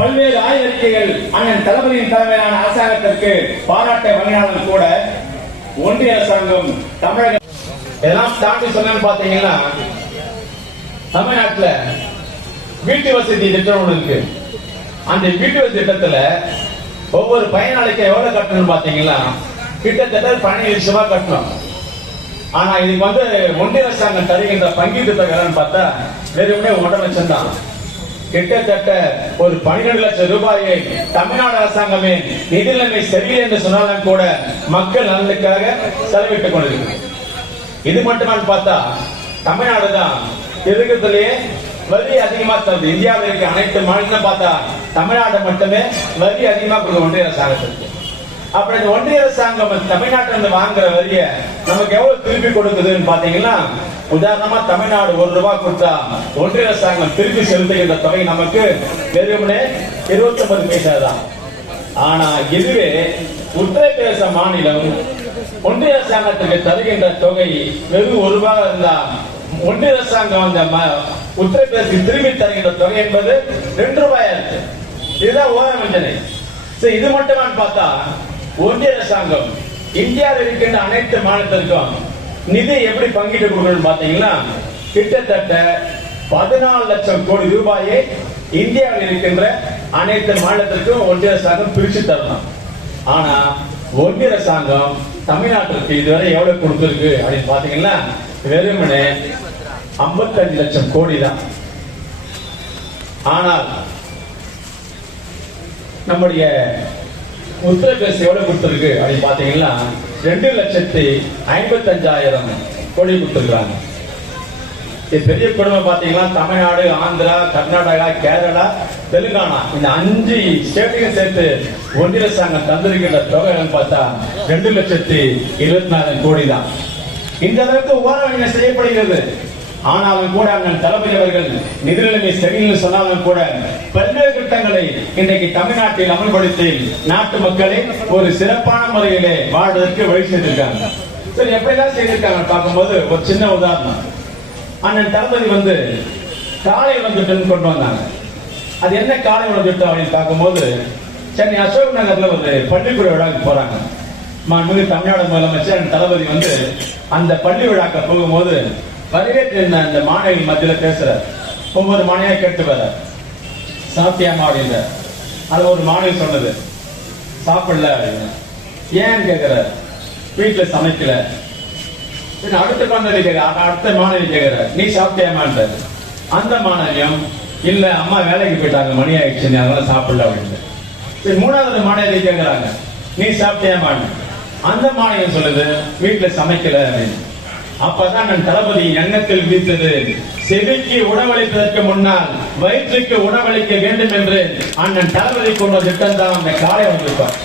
பல்வேறு ஆய்வறிக்கைகள் அண்ணன் தளபதியின் தலைமையிலான அரசாங்கத்திற்கு பாராட்ட வழங்கினாலும் கூட ஒன்றிய அரசாங்கம் தமிழக எல்லாம் தாண்டி சொன்னு பாத்தீங்கன்னா தமிழ்நாட்டுல வீட்டு வசதி திட்டம் ஒன்று இருக்கு. அந்த வீட்டு வசதி திட்டத்துல ஒவ்வொரு பயனாளிக்கு எவ்வளவு கட்டணும் பாத்தீங்கன்னா கிட்டத்தட்ட பதினேழு லட்சமா கட்டணும். ஆனா இதுக்கு வந்து ஒன்றிய அரசாங்கம் தருகின்ற பங்கீட்டு தொகைன்னு பார்த்தா வெறுமனே ஒன்றரை லட்சம் தான் கிட்டத்தட்ட ஒரு பன்னிரண்டு லட்சம் ரூபாயை தமிழ்நாடு அரசாங்கமே நிதி நிலைமை சரியில்லை என்று சொன்னாலும் கூட மக்கள் நலனுக்காக செலவிட்டுக் கொண்டிருக்கிறது இது மட்டுமான்னு பார்த்தா தமிழ்நாடு தான் இருக்கிறதுலயே வரி அதிகமா தருது. இந்தியாவில் இருக்க அனைத்து மாநிலம் பார்த்தா தமிழ்நாடு மட்டுமே வரி அதிகமா கொடுக்க ஒன்றிய அரசாங்கத்திற்கு. அப்புறம் இந்த ஒன்றிய அரசாங்கம் தமிழ்நாட்டில் இருந்து வாங்குற வரிய நமக்கு எவ்வளவு திருப்பி கொடுக்குதுன்னு பாத்தீங்கன்னா உதாரணமா தமிழ்நாடு ஒரு ரூபாய் கொடுத்தா ஒன்றிய அரசாங்கம் திருப்பி செலுத்துகின்ற தொகை நமக்கு வெறுமனே இருபத்தி ஒன்பது பைசா தான். ஆனா இதுவே உத்தரப்பிரதேச மாநிலம் ஒன்றிய அரசாங்கத்துக்கு தருகின்ற தொகை வெறும் ஒரு ரூபாய் இருந்தா ஒன்றிய அரசாங்கம் அந்த ம- உத்தரப்பிரதேசத்துக்கு திரும்பி தருகின்ற தொகை என்பது ரெண்டு ரூபாயா இருக்கு. இதுதான் ஓரமஞ்சனை சரி இது மட்டுமான்னு பார்த்தா ஒன்றிய அரசாங்கம் இந்தியாவில் இருக்கின்ற அனைத்து மாநிலத்திற்கும் நிதி எப்படி பங்கிட்டு கொடுக்கணும் பாத்தீங்கன்னா கிட்டத்தட்ட பதினாலு லட்சம் கோடி ரூபாயை இந்தியாவில் இருக்கின்ற அனைத்து மாநிலத்திற்கும் ஒன்றிய அரசாங்கம் பிரிச்சு தரணும். ஆனா ஒன்றிய அரசாங்கம் தமிழ்நாட்டிற்கு இதுவரை எவ்வளவு கொடுத்திருக்கு அப்படின்னு பாத்தீங்கன்னா வெறுமனே 55 லட்சம் கோடி தான். ஆனால் நம்முடைய உத்தரப்பிரதேசம் எவ்வளவு கொடுத்துருக்கு அப்படின்னு பாத்தீங்கன்னா ரெண்டு லட்சத்தி ஐம்பத்தஞ்சாயிரம் கோடி கொடுத்துருக்காங்க இது பெரிய குடும்பம் பாத்தீங்கன்னா தமிழ்நாடு ஆந்திரா கர்நாடகா கேரளா தெலுங்கானா. இந்த அஞ்சு ஸ்டேட்டுக்கும் சேர்த்து ஒன்றிய அரசாங்கம் தந்திருக்கின்ற தொகை என்னன்னு பார்த்தா ரெண்டு லட்சத்தி இருபத்தி நாலு கோடி தான். இந்த அளவுக்கு ஓரவங்க செய்யப்படுகிறது. ஆனாலும் கூட அண்ணன் தளபதி அவர்கள் நிதி சரியில்லை சொன்னாலும் கூட பல்வேறு திட்டங்களை இன்றைக்கு தமிழ்நாட்டில் அமல்படுத்தி நாட்டு மக்களை ஒரு சிறப்பான முறையிலே வாழ்வதற்கு வழி செய்திருக்காங்க. சரி எப்படிதான் செய்திருக்காங்க பார்க்கும்போது ஒரு சின்ன உதாரணம். அண்ணன் தளபதி வந்து காலை உணவு திட்டம் கொண்டு வந்தாங்க. அது என்ன காலை உணவு திட்டம் அப்படின்னு பார்க்கும்போது சென்னை அசோக் நகர்ல ஒரு பள்ளிக்கூட விழாவுக்கு போறாங்க. மாண்புமிகு தமிழ்நாடு முதலமைச்சர் தளபதி வந்து அந்த பள்ளி விழாக்க போகும்போது வரவேற்றிருந்த அந்த மாணவி மத்தியில் பேசுற ஒவ்வொரு மாணவியா கேட்டு வர சாப்பிட்டியாமா அப்படின்ற அது ஒரு மாணவி சொன்னது சாப்பிடல அப்படின்னு. ஏன் கேட்குற வீட்டில் சமைக்கல. அடுத்த குழந்தை கேட்க அடுத்த மாணவி கேட்குற நீ சாப்பிட்டியாமான்றாரு அந்த மாணவியம் இல்ல அம்மா வேலைக்கு போயிட்டாங்க மணி ஆயிடுச்சு நீ அதனால சாப்பிடல அப்படின்னு. மூணாவது மாணவி கேட்குறாங்க நீ சாப்பிட்டியாமான்னு அந்த மாணவியம் சொல்லுது வீட்டில் சமைக்கல அப்படின்னு. அப்பதான் நான் தளபதி எண்ணத்தில் விதித்தது செவிக்கு உணவளிப்பதற்கு முன்னால் வயிற்றுக்கு உணவளிக்க வேண்டும் என்று அண்ணன் தளபதி கொண்ட திட்டம் தான் அந்த காலை வந்திருப்பார்